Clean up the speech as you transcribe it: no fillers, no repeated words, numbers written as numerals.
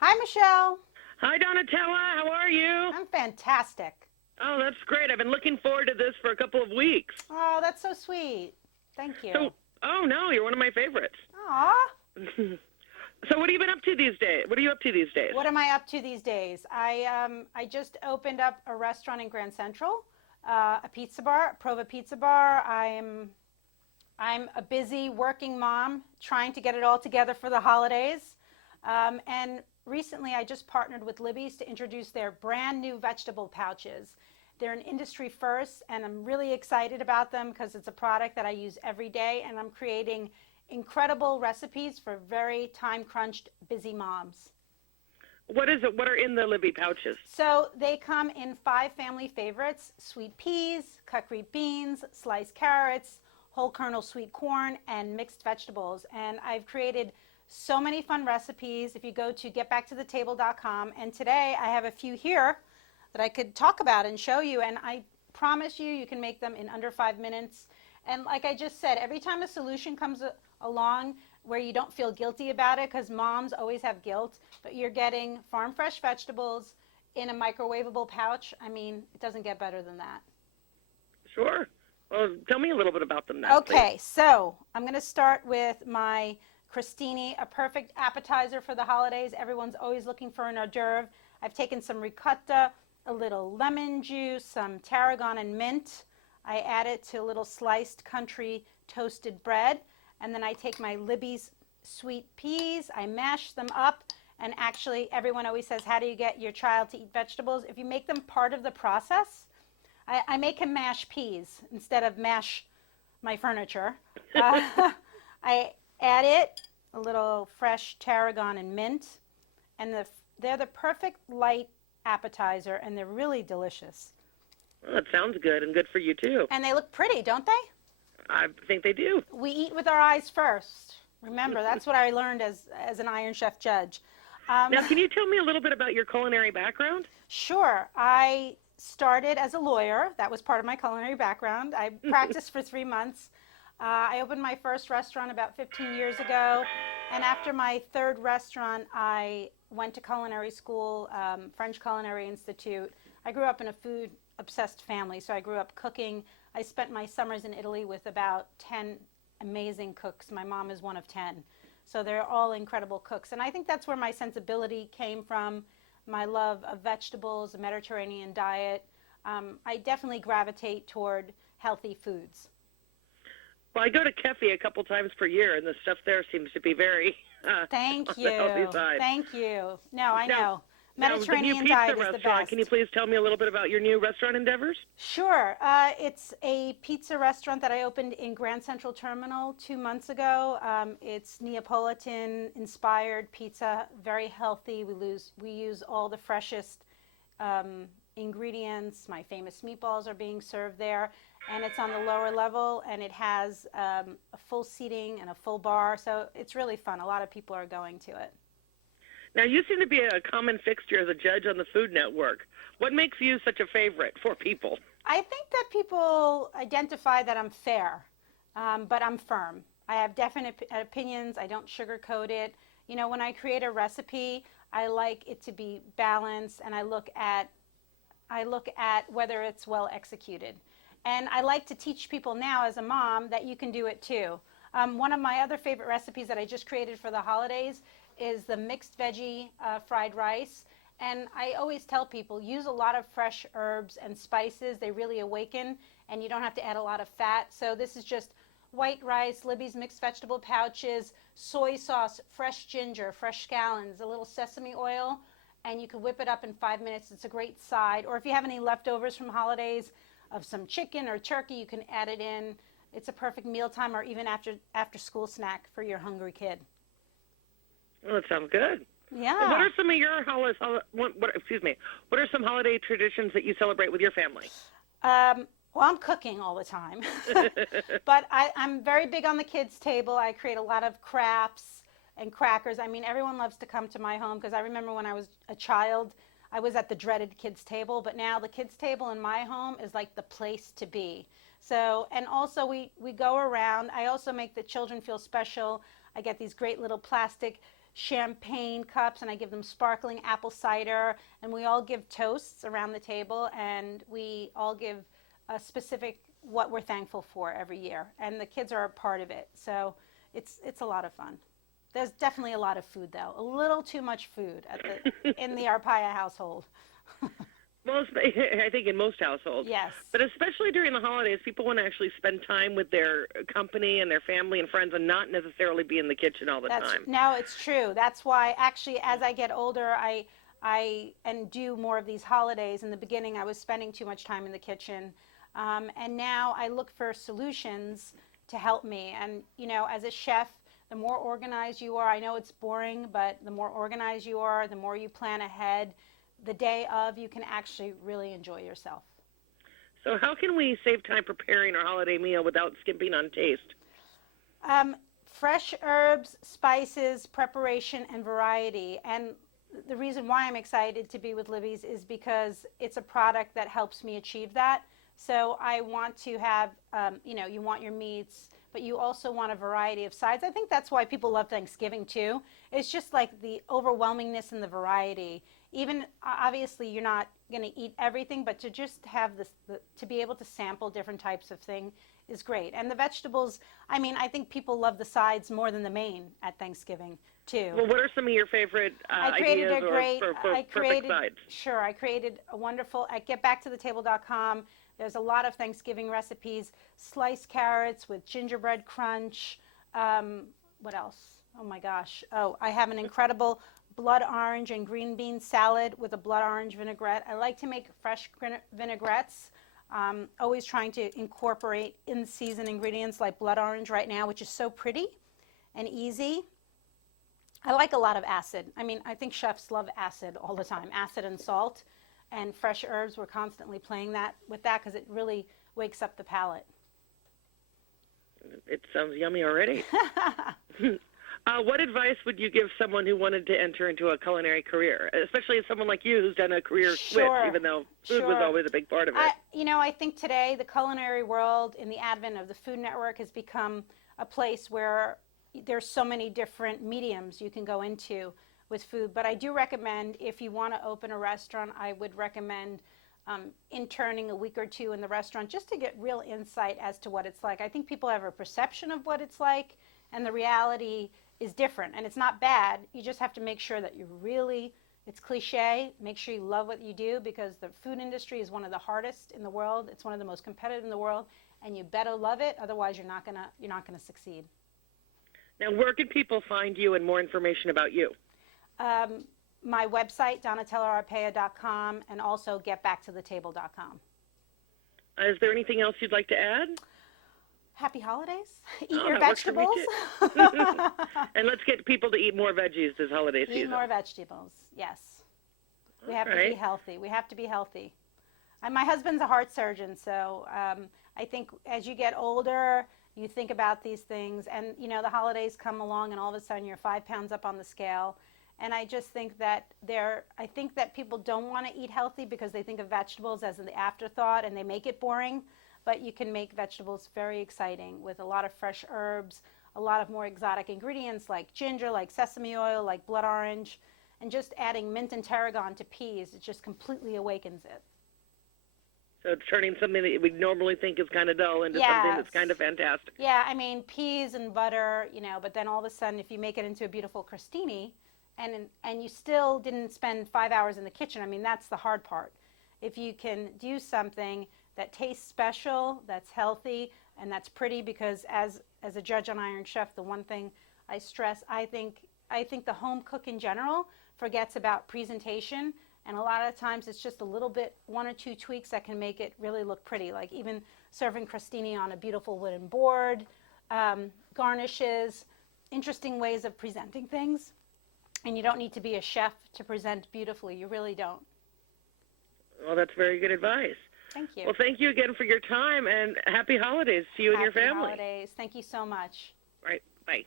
Hi, Michelle. Hi, Donatella. How are you? I'm fantastic. Oh, that's great. I've been looking forward to this for a couple of weeks. Oh, that's so sweet. Thank So, you. oh no, you're one of my favorites. Aw. So, what have you been up to these days? What are you up to these days? What am I up to these days? I just opened up a restaurant in Grand Central, a pizza bar, Prova Pizza Bar. I'm a busy working mom trying to get it all together for the holidays. And recently I just partnered with Libby's to introduce their brand new vegetable pouches. They're an industry first, and I'm really excited about them because it's a product that I use every day, and I'm creating incredible recipes for very time crunched, busy moms. What is it? What are in the Libby pouches? So they come in 5 family favorites: sweet peas, cut green beans, sliced carrots, whole kernel sweet corn, and mixed vegetables. And I've created so many fun recipes if you go to getbacktothetable.com. And today I have a few here that I could talk about and show you. And I promise you, you can make them in under 5 minutes. And like I just said, every time a solution comes along where you don't feel guilty about it, because moms always have guilt, but you're getting farm fresh vegetables in a microwavable pouch. I mean, it doesn't get better than that. Sure. Well, tell me a little bit about them now, please. Okay, so I'm going to start with my crostini, a perfect appetizer for the holidays. Everyone's always looking for an hors d'oeuvre. I've taken some ricotta, a little lemon juice, some tarragon and mint. I add it to a little sliced country toasted bread, and then I take my Libby's sweet peas, I mash them up, and actually everyone always says, how do you get your child to eat vegetables? If you make them part of the process, I make him mash peas instead of mash my furniture. I add it, a little fresh tarragon and mint, and they're the perfect light appetizer, and they're really delicious. Well, that sounds good and good for you too. And they look pretty, don't they? I think they do. We eat with our eyes first. Remember, that's what I learned as an Iron Chef judge. Now, can you tell me a little bit about your culinary background? Sure. I started as a lawyer. That was part of my culinary background. I practiced for 3 months. I opened my first restaurant about 15 years ago. And after my third restaurant, I went to culinary school, French Culinary Institute. I grew up in a food obsessed family, so I grew up cooking. I spent my summers in Italy with about 10 amazing cooks. My mom is one of 10. So they're all incredible cooks. And I think that's where my sensibility came from, my love of vegetables, a Mediterranean diet. I definitely gravitate toward healthy foods. Well, I go to Kefi a couple times per year, and the stuff there seems to be very Thank on the healthy you. side. Thank you. No, I Now, know. now, the new Mediterranean pizza diet is the restaurant, best. can you please tell me a little bit about your new restaurant endeavors? Sure. It's a pizza restaurant that I opened in Grand Central Terminal 2 months ago. It's Neapolitan-inspired pizza, very healthy. We use all the freshest ingredients. My famous meatballs are being served there, and it's on the lower level, and it has a full seating and a full bar, so it's really fun. A lot of people are going to it. Now, you seem to be a common fixture as a judge on the Food Network. What makes you such a favorite for people? I think that people identify that I'm fair, but I'm firm. I have definite opinions. I don't sugarcoat it. You know, when I create a recipe, I like it to be balanced, and I look at whether it's well executed. And I like to teach people now as a mom that you can do it too. One of my other favorite recipes that I just created for the holidays is the mixed veggie fried rice. And I always tell people, use a lot of fresh herbs and spices. They really awaken, and you don't have to add a lot of fat. So this is just white rice, Libby's mixed vegetable pouches, soy sauce, fresh ginger, fresh scallions, a little sesame oil, and you can whip it up in 5 minutes. It's a great side. Or if you have any leftovers from holidays of some chicken or turkey, you can add it in. It's a perfect mealtime or even after school snack for your hungry kid. Oh, that sounds good. Yeah. What are some of your what are some holiday traditions that you celebrate with your family? Well, I'm cooking all the time, but I'm very big on the kids' table. I create a lot of crafts and crackers. I mean, everyone loves to come to my home because I remember when I was a child, I was at the dreaded kids' table, but now the kids' table in my home is like the place to be. So, and also we go around. I also make the children feel special. I get these great little plastic champagne cups, and I give them sparkling apple cider, and we all give toasts around the table, and we all give a specific what we're thankful for every year, and the kids are a part of it. So it's a lot of fun. There's definitely a lot of food, though. A little too much food in the Arpaia household. I think in most households. Yes. But especially during the holidays, people want to actually spend time with their company and their family and friends and not necessarily be in the kitchen all the time. No, it's true. That's why, actually, as I get older, I do more of these holidays. In the beginning, I was spending too much time in the kitchen. And now I look for solutions to help me. And, as a chef, the more organized you are, I know it's boring, but the more organized you are, the more you plan ahead, the day of, you can actually really enjoy yourself. So how can we save time preparing our holiday meal without skimping on taste? Fresh herbs, spices, preparation, and variety. And the reason why I'm excited to be with Libby's is because it's a product that helps me achieve that. So I want to have, you want your meats, but you also want a variety of sides. I think that's why people love Thanksgiving too. It's just like the overwhelmingness and the variety. Even, obviously, you're not going to eat everything, but to just have to be able to sample different types of thing is great. And the vegetables, I think people love the sides more than the main at Thanksgiving too. Well, what are some of your favorite ideas for perfect sides? Sure, I created a wonderful, at getbacktothetable.com, there's a lot of Thanksgiving recipes. Sliced carrots with gingerbread crunch. What else? Oh my gosh. Oh, I have an incredible blood orange and green bean salad with a blood orange vinaigrette. I like to make fresh vinaigrettes. Always trying to incorporate in-season ingredients like blood orange right now, which is so pretty and easy. I like a lot of acid. I think chefs love acid all the time, acid and salt. And fresh herbs, we're constantly playing with that because it really wakes up the palate. It sounds yummy already. What advice would you give someone who wanted to enter into a culinary career, especially as someone like you who's done a career switch, even though food was always a big part of it? I think today the culinary world, in the advent of the Food Network, has become a place where there's so many different mediums you can go into with food. But I do recommend, if you want to open a restaurant, I would recommend interning a week or two in the restaurant just to get real insight as to what it's like. I think people have a perception of what it's like, and the reality is different. And it's not bad. You just have to make sure that it's cliche, make sure you love what you do, because the food industry is one of the hardest in the world. It's one of the most competitive in the world, and you better love it, otherwise you're not gonna succeed. Now, where can people find you and more information about you? My website, DonatellaArpaia.com, and also getbacktothetable.com. Is there anything else you'd like to add? Happy holidays. Eat your vegetables. And let's get people to eat more veggies this holiday season. Eat more vegetables, yes. We have to be healthy. We have to be healthy. And my husband's a heart surgeon, so I think as you get older, you think about these things, and the holidays come along, and all of a sudden you're 5 pounds up on the scale. And I just think that people don't want to eat healthy because they think of vegetables as an afterthought, and they make it boring. But you can make vegetables very exciting with a lot of fresh herbs, a lot of more exotic ingredients like ginger, like sesame oil, like blood orange, and just adding mint and tarragon to peas. It just completely awakens it. So it's turning something that we normally think is kind of dull into something that's kind of fantastic. Yeah, peas and butter, but then all of a sudden if you make it into a beautiful crostini, and you still didn't spend 5 hours in the kitchen, that's the hard part. If you can do something that tastes special, that's healthy, and that's pretty, because as a judge on Iron Chef, the one thing I stress, I think the home cook in general forgets about presentation, and a lot of times it's just a little bit, 1 or 2 tweaks that can make it really look pretty, like even serving crostini on a beautiful wooden board, garnishes, interesting ways of presenting things. And you don't need to be a chef to present beautifully. You really don't. Well, that's very good advice. Thank you. Well, thank you again for your time, and happy holidays to you and your family. Happy holidays. Thank you so much. Right. Bye.